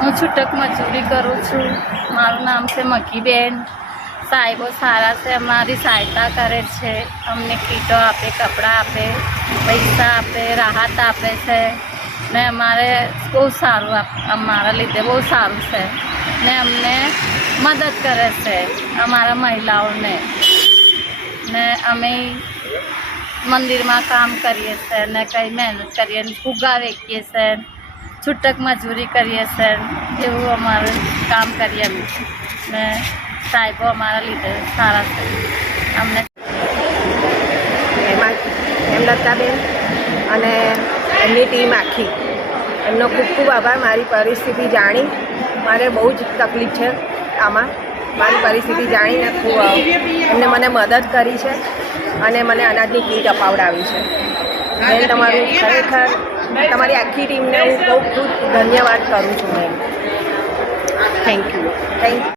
હું છૂટક મજૂરી કરું છું. મારું નામ છે મકીબેન. સાહેબો સારા છે, અમારી સહાયતા કરે છે. અમને કીટો આપે, કપડાં આપે, પૈસા આપે, રાહત આપે છે ને અમારે બહુ સારું અમારા લીધે બહુ સારું છે ને અમને મદદ કરે છે અમારા મહિલાઓને. ને અમે મંદિરમાં કામ કરીએ છીએ ને કંઈ મહેનત કરીએ, ફુગ્ગા વેચીએ છીએ, છૂટક મજૂરી કરીએ છીએ. એવું અમારું કામ કરીએ અમે ને સાહેબો અમારા લીધે સારા છે. અમને હેમલતાબેન અને એમની ટીમ આખી, એમનો ખૂબ ખૂબ આભાર. મારી પરિસ્થિતિ જાણી, મારે બહુ જ તકલીફ છે આમાં. મારી પરિસ્થિતિ જાણીને એમને મને મદદ કરી છે અને મને અનાજની કીટ અપાવડાવી છે. બેન, તમારું ખરેખર તમારી આખી ટીમને હું બહુ ખૂબ ધન્યવાદ કરું છું. મેં થેન્ક યુ.